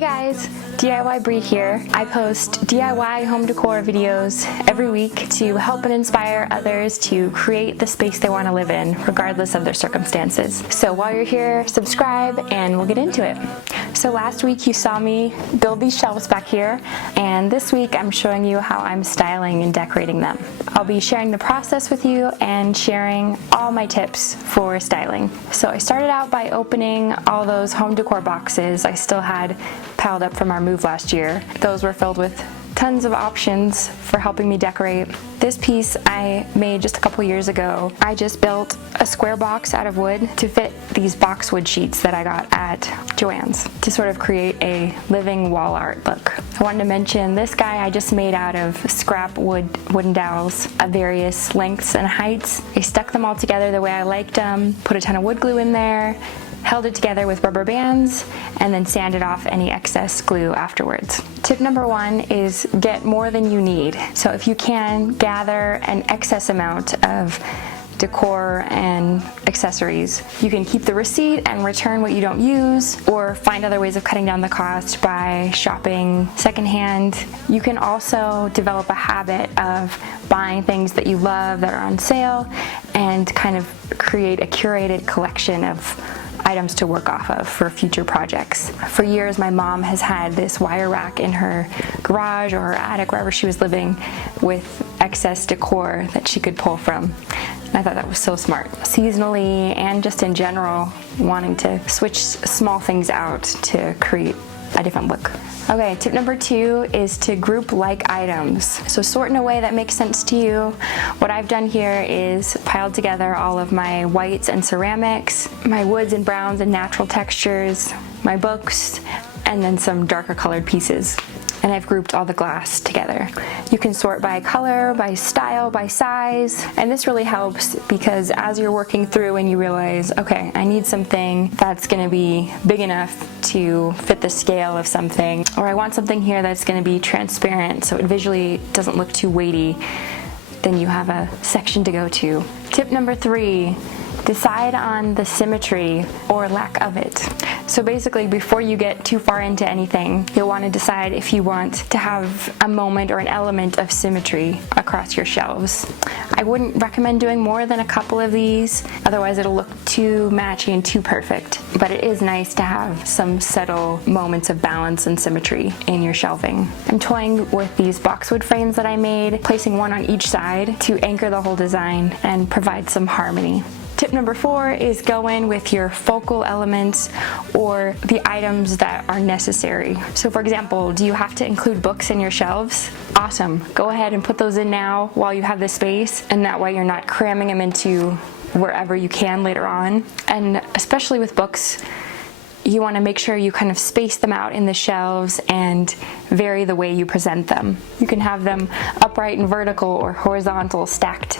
Hey guys, DIY Bree here. I post DIY home decor videos every week to help and inspire others to create the space they want to live in, regardless of their circumstances. So while you're here, subscribe and we'll get into it. So last week you saw me build these shelves back here, and this week I'm showing you how I'm styling and decorating them. I'll be sharing the process with you and sharing all my tips for styling. So I started out by opening all those home decor boxes I still had piled up from our move last year. Those were filled with tons of options for helping me decorate. This piece I made just a couple years ago. I just built a square box out of wood to fit these boxwood sheets that I got at Joann's to sort of create a living wall art look. I wanted to mention this guy I just made out of scrap wooden dowels of various lengths and heights. I stuck them all together the way I liked them, put a ton of wood glue in there, held it together with rubber bands, and then sanded off any excess glue afterwards. Tip number one is get more than you need. So if you can, gather an excess amount of decor and accessories. You can keep the receipt and return what you don't use, or find other ways of cutting down the cost by shopping secondhand. You can also develop a habit of buying things that you love that are on sale and kind of create a curated collection of items to work off of for future projects. For years, my mom has had this wire rack in her garage or her attic, wherever she was living, with excess decor that she could pull from. And I thought that was so smart. Seasonally and just in general, wanting to switch small things out to create a different look. Okay, tip number two is to group like items. So sort in a way that makes sense to you. What I've done here is piled together all of my whites and ceramics, my woods and browns and natural textures, my books, and then some darker colored pieces. And I've grouped all the glass together. You can sort by color, by style, by size, and this really helps because as you're working through and you realize, okay, I need something that's gonna be big enough to fit the scale of something, or I want something here that's gonna be transparent so it visually doesn't look too weighty, then you have a section to go to. Tip number three, decide on the symmetry or lack of it. So basically, before you get too far into anything, you'll want to decide if you want to have a moment or an element of symmetry across your shelves. I wouldn't recommend doing more than a couple of these, otherwise it'll look too matchy and too perfect. But it is nice to have some subtle moments of balance and symmetry in your shelving. I'm toying with these boxwood frames that I made, placing one on each side to anchor the whole design and provide some harmony. Tip number four is go in with your focal elements or the items that are necessary. So for example, do you have to include books in your shelves? Awesome, go ahead and put those in now while you have the space, and that way you're not cramming them into wherever you can later on. And especially with books, you want to make sure you kind of space them out in the shelves and vary the way you present them. You can have them upright and vertical or horizontal, stacked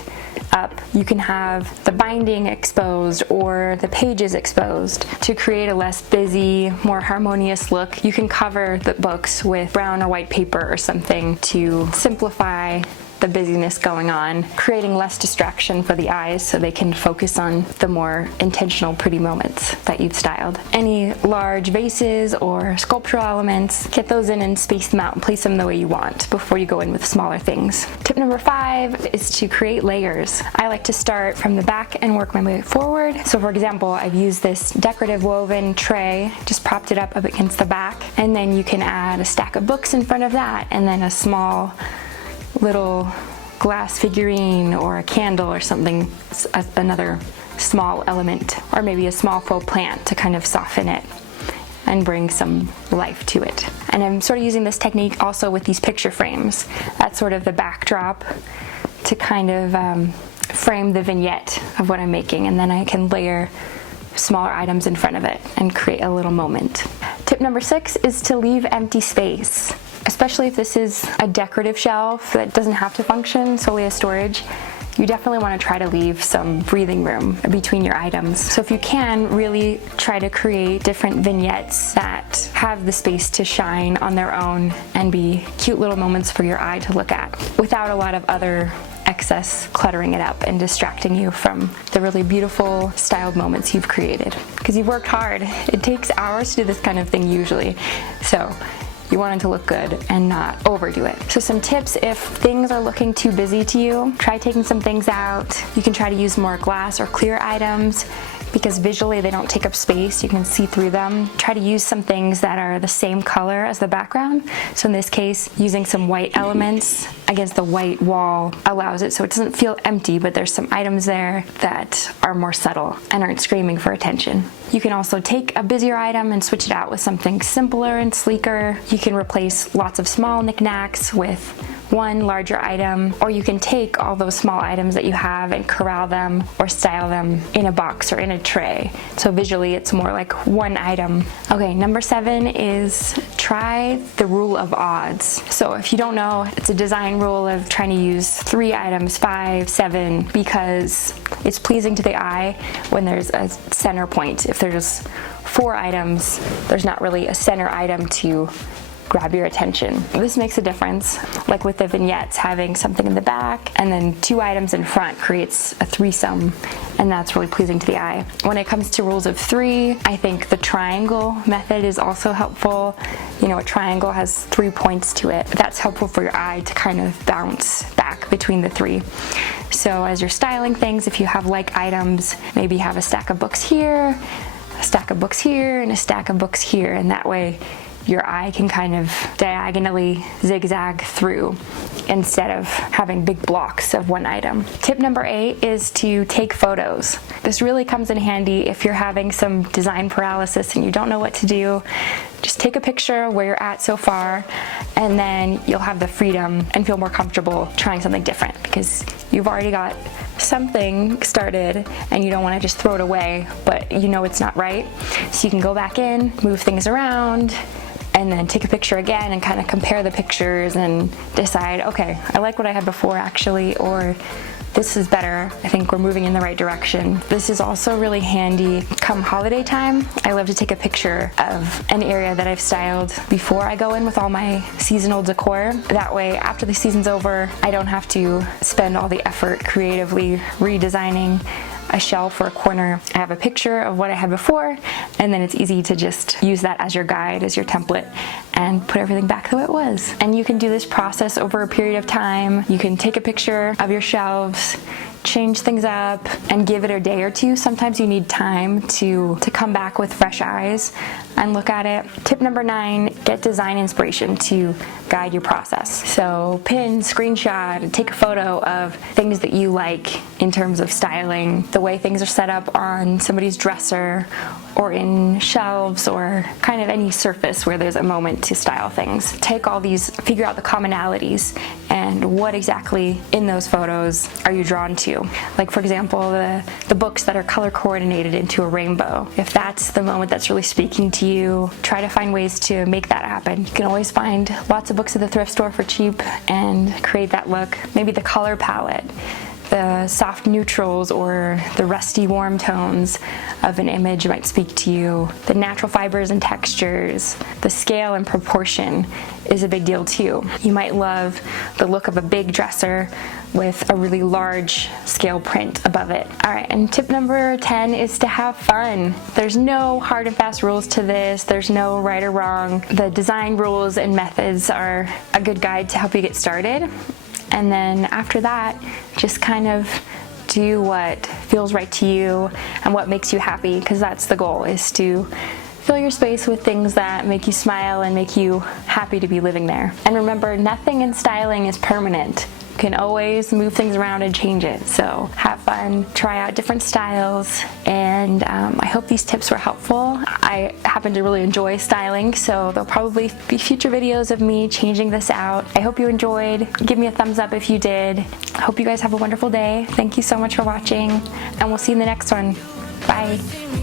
up. You can have the binding exposed or the pages exposed to create a less busy, more harmonious look. You can cover the books with brown or white paper or something to simplify the busyness going on, creating less distraction for the eyes so they can focus on the more intentional, pretty moments that you've styled. Any large vases or sculptural elements, get those in and space them out and place them the way you want before you go in with smaller things. Tip number five is to create layers. I like to start from the back and work my way forward. So for example, I've used this decorative woven tray, just propped it up against the back, and then you can add a stack of books in front of that, and then a small little glass figurine or a candle or something, another small element, or maybe a small faux plant to kind of soften it and bring some life to it. And I'm sort of using this technique also with these picture frames. That's sort of the backdrop to kind of frame the vignette of what I'm making, and then I can layer smaller items in front of it and create a little moment. Tip number six is to leave empty space. Especially if this is a decorative shelf that doesn't have to function solely as storage, you definitely want to try to leave some breathing room between your items. So if you can, really try to create different vignettes that have the space to shine on their own and be cute little moments for your eye to look at without a lot of other excess cluttering it up and distracting you from the really beautiful styled moments you've created. because you've worked hard. It takes hours to do this kind of thing usually. So you want it to look good and not overdo it. So some tips: if things are looking too busy to you, try taking some things out. You can try to use more glass or clear items because visually they don't take up space. You can see through them. Try to use some things that are the same color as the background. So in this case, using some white elements against the white wall allows it so it doesn't feel empty, but there's some items there that are more subtle and aren't screaming for attention. You can also take a busier item and switch it out with something simpler and sleeker. You can replace lots of small knickknacks with one larger item, or you can take all those small items that you have and corral them or style them in a box or in a tray. So visually it's more like one item. Okay, number 7 is try the rule of odds. So if you don't know, it's a design rule of trying to use 3 items, 5, 7, because it's pleasing to the eye when there's a center point. If there's 4 items, there's not really a center item to grab your attention. This makes a difference. Like with the vignettes, having something in the back and then 2 items in front creates a threesome, and that's really pleasing to the eye. When it comes to rules of 3, I think the triangle method is also helpful. You know, a triangle has 3 points to it. That's helpful for your eye to kind of bounce back between the 3. So as you're styling things, if you have like items, maybe have a stack of books here, a stack of books here, and a stack of books here, and that way your eye can kind of diagonally zigzag through instead of having big blocks of one item. Tip number 8 is to take photos. This really comes in handy if you're having some design paralysis and you don't know what to do. Just take a picture of where you're at so far, and then you'll have the freedom and feel more comfortable trying something different because you've already got something started and you don't want to just throw it away, but you know it's not right. So you can go back in, move things around, and then take a picture again and kind of compare the pictures and decide, okay, I like what I had before actually, or this is better. I think we're moving in the right direction. This is also really handy come holiday time. I love to take a picture of an area that I've styled before I go in with all my seasonal decor. That way, after the season's over, I don't have to spend all the effort creatively redesigning a shelf or a corner. I have a picture of what I had before, and then it's easy to just use that as your guide, as your template, and put everything back the way it was. And you can do this process over a period of time. You can take a picture of your shelves, change things up, and give it a day or two. Sometimes you need time to come back with fresh eyes and look at it. Tip number 9, get design inspiration to guide your process. So pin, screenshot, take a photo of things that you like in terms of styling, the way things are set up on somebody's dresser or in shelves or kind of any surface where there's a moment to style things. Take all these, figure out the commonalities and what exactly in those photos are you drawn to. Like for example, the books that are color coordinated into a rainbow. If that's the moment that's really speaking to you, try to find ways to make that happen. You can always find lots of books at the thrift store for cheap and create that look. Maybe the color palette, the soft neutrals or the rusty warm tones of an image might speak to you. The natural fibers and textures, the scale and proportion is a big deal too. You might love the look of a big dresser with a really large scale print above it. All right, and tip number 10 is to have fun. There's no hard and fast rules to this. There's no right or wrong. The design rules and methods are a good guide to help you get started. And then after that, just kind of do what feels right to you and what makes you happy, because that's the goal, is to fill your space with things that make you smile and make you happy to be living there. And remember, nothing in styling is permanent. You can always move things around and change it. So have fun, try out different styles, and I hope these tips were helpful. I happen to really enjoy styling, so there'll probably be future videos of me changing this out. I hope you enjoyed. Give me a thumbs up if you did. I hope you guys have a wonderful day. Thank you so much for watching, and we'll see you in the next one. Bye.